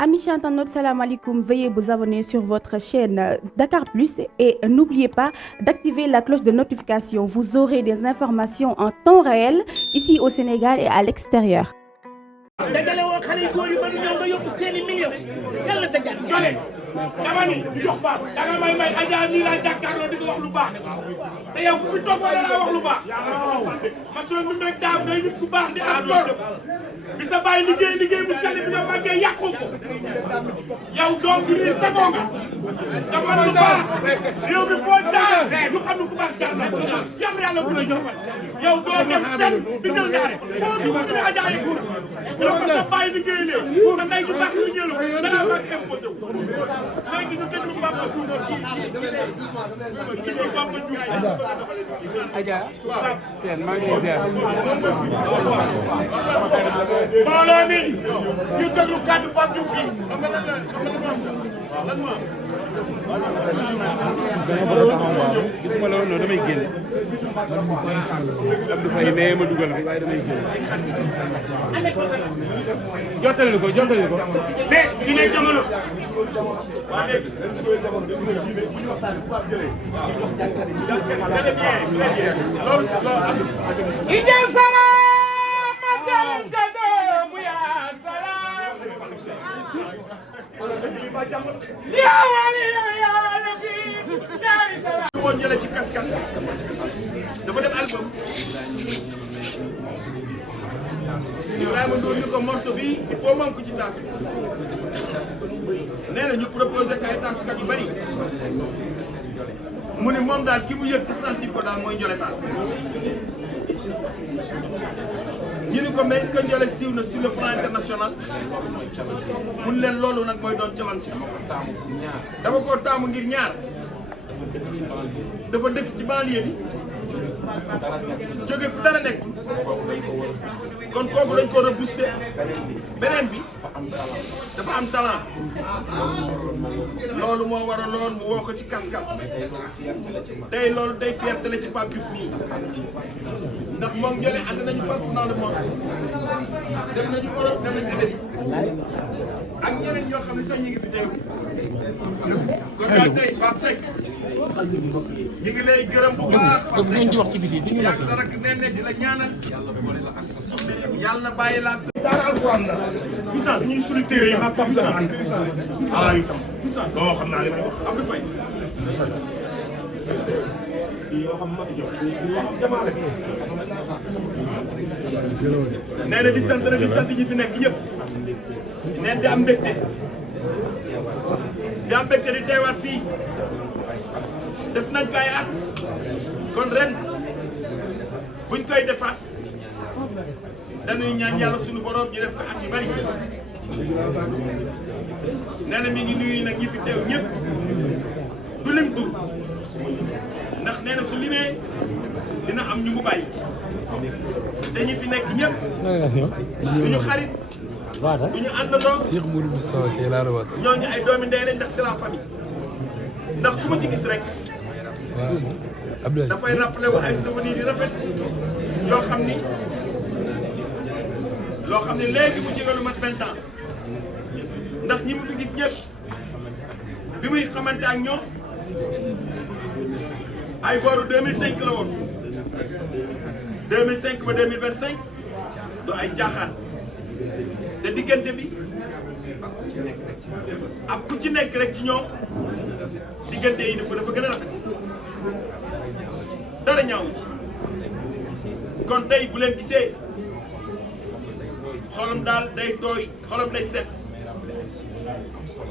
Amis internautes, salam alaikum. Veuillez vous abonner sur votre chaîne Dakar Plus et n'oubliez pas d'activer la cloche de notification. Vous aurez des informations en temps réel ici au Sénégal et à l'extérieur. dajale woo xale yu góor yu bari ñëw nga yóbbu seeni million yàlla sa jàmm jole dama ni di jox baax da nga may Adja nii laa jàkkaarloo di ko wax lu baax te yow ku fi toog wala laa wax lu baax ma soo mi meg daaw day nit ku baax di as gor bi sa bàyyi liggéey bu sell bi nga màggee yàqu ko yow doom bi nii sagoo nga da man lu baax yow bi foo jaar ñu xam ne ku baax jaar na yàlla bu la jox yow doo dem fenn bi jël ñaare foo dugg ñu ne Adja yegg na ko sa bàyyi liggéey lee sa ndey ju baax lu ñëlu da ngaa mag imposé wu léegi ñu déglu Papa Diouf Adja Sène maa ngi lay ziar. mbooloo mi ñu déglu kàddu Pape Diouf yi gisuma la woon non damay génn. Abdou Faye nee ma dugal fi waaye damay génn. jottali ko. mais dina jamono waa léegi Ijal salaam matal kadam ya salaam ya wali ya nabi dari salaam moo jëlee ci kas-kas dafa def album Ibrahima Ndour ñu ko morceau bi il faut moom ko ci taas nee na ñu proposé ay taaskat yu bari mu ne moom daal ki mu yëg te sentir ko daal mooy Ndiolé Tall ñu ni ko mais est-ce que Ndiolé siiw na sur le plan international mun leen loolu nag mooy doon challenge dama koo taamu ngir ñaar dafa dëkk ci banlieue bi jóge fu dara nekk kon kooku dañ ko rebooster beneen bi dafa am talent loolu moo waraloon mu woo ko ci kas-kas tey loolu day fierté la ci Pape Diouf nii ndax moom Ndiolé ànd nañu partout dans le monde dem nañu Europe dem nañu Amérique ak ñeneen ñoo xam ne sax ñu ngi fi teew kon daal tey Pape Seck ñu ngi lay gërëm bu baax parce que wax ci biti duñu wax sa rak nee di la ñaanal yàlla bàyyi la ak sa daara alquran la puissance ñuy sunu téere yi ak puissance ah itam puissance non xam naa li may wax Abdou Faye yoo xam ma jox yoo xam jamaale nee na di sant ñi fi nekk ñëpp neen di am mbégte di teewaat fii def nañ ko ay at kon ren buñ koy defaat dañuy ñaan yàlla suñu borom ñu def ko at yu bari nee na mi ngi nuyu nag ñi fi teew ñëpp du lim tur ndax nee na su limee dina am ñu mu bàyyi te ñi fi nekk ñëpp duñu xarit duñu àndandoo ñooñu ay doomi ndey lañ ndax c'est la famille ndax ku ma ci gis rek dafay rappelé wu ay souvenirs yu rafet yoo xam ni léegi mu jege lu mat 20 ans ndax ñi mu fi gis ñëpp bi muy xamante ak ñoom ay booru 2005 la woon 2005 ba 2025 du ay jaaxaan te diggante bi ak ku ci nekk rek ci ñoom diggante yi dafa gën a rafet dara ñaaw kon tey bu leen gisee xolam daal day tooy xolam day set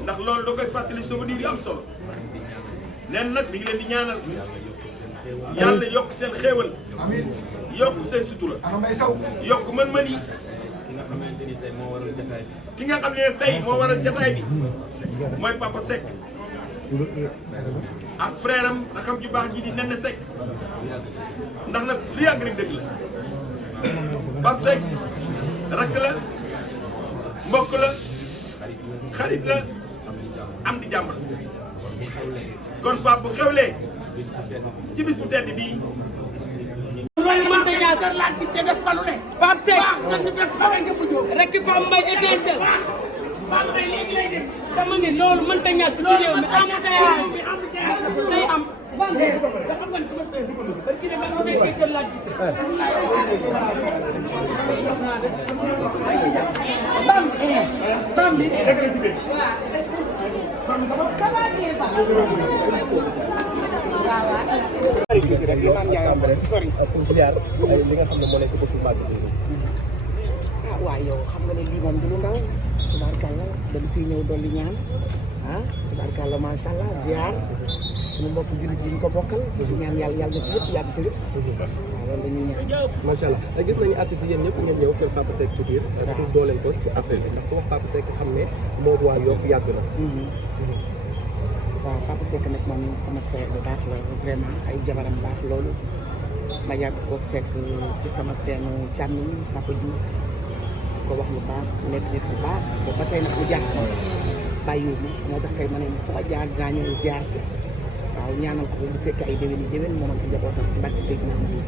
ndax loolu da koy fàttali souvenir yu am solo neen nag mi ngi leen di ñaanal yàlla yokk seen xéewal yokk seen sutura yokk mën-mën yi ki nga xam ne tey moo waral jataay bi mooy Papa Seck ak frère am rakam ju baax ji di Nene Seck ndax nag lu yàgg rek dëgg la Pape Seck rakk la mbokk la xarit la am di jàmm la kon Pape bu xewlee ci bis bu tedd bii loolu mënta ñàkk kër laat gis def falu ne Pape Seck wax nga ni fekk xawee nga mu jóg rek Pape Mbaye étincelle Bam day léegi lay dem dama ne loolu mënta ñàkk ci réew mi embouteillage day am Bam da xam nga sama sœur ba ki ne ba nga fekkee kër laa gisee Bam bi dëgg la si biir Bam sama sori ziar li nga xam ne moo nekk bésu màgg bi waaw yow xam nga ne lii moom du lu ndaw tubaarkàlla dañu fii ñëw dolli ñaan tubaarkàlla macha allah ziar suñu mbokk jullit yi ñu ko bokkal di ñaan yàlla na fi yëpp yàgg tëgg waaw loolu dañuy ñaan macha allah gis nañu artistes yi yéen ñëpp ngeen ñëw kër Papa Seck ci biir pour dooleel ko ci appel bi ndax ku wax Papa Seck xam ne moo waa Yoff yàgg na waaw Papa Seck nag moom sama frère bu baax la vraiment ay jabaram baax loolu ma yàgg ko fekk ci sama seenu càmmiñ Papa Diouf ko wax lu baax nekk nit bu baax ba tey nag mu jàpp bàyyiwul moo tax kay ma ne fu ma jaar dinaa ñëw ziar si waaw ñaanal ko bu fekk ay déwén yi déwén moom ak njabootam ci barke Seydina Muhammad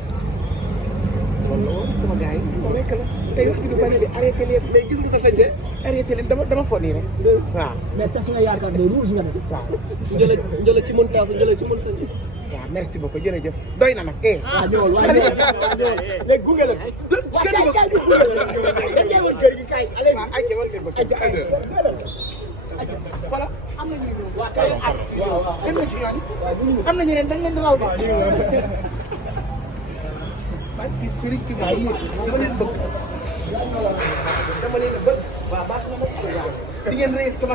loolu la woon sama gars yi loolu rek la tey wax ji du bari de arrêté leen mais gis nga sa sañte arrêté leen dama foog nii rek waaw mais tas nga yaakaar ne rouge nga def waaw njëla ci mën taas njëla ci mën sañte waaw merci beaucoup jërëjëf doy na nag waaw ñëwal waaw ñëwal léegi gunge la kër gi kay dañuy woon kër gi kay waaw ay ci war leen ba kër voilà am na ñuy ñëw waaw kay gën nga ci yoon am na ñeneen dañ leen di raw de barke Serigne Touba yéen dama leen bëgg dama leen bëgg waaw baax na ma waaw di ngeen rëy sama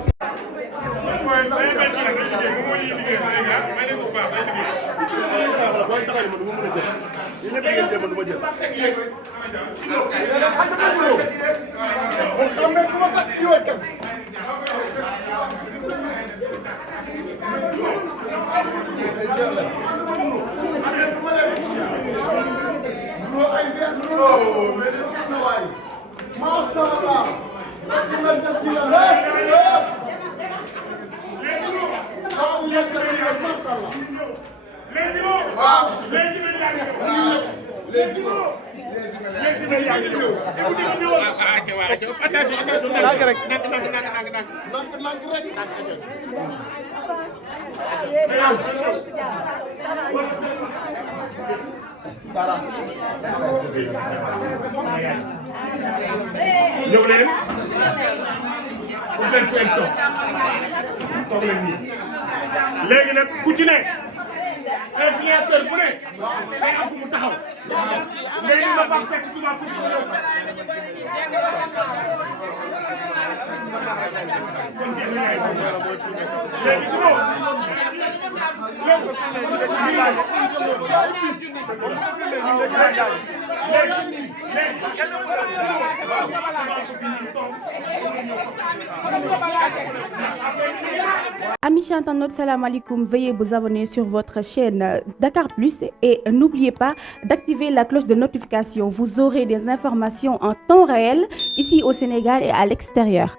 ñëw leen bu leen fi toog leen nii léegi nag ku ci ne influenceur bu ne day am fu mu taxaw ngay ni ma Pape Seck Touba pour léegi si moom Amis internautes, salam alaikum. Veuillez vous abonner sur votre chaîne Dakar Plus et n'oubliez pas d'activer la cloche de notification. Vous aurez des informations en temps réel ici au Sénégal et à l'extérieur.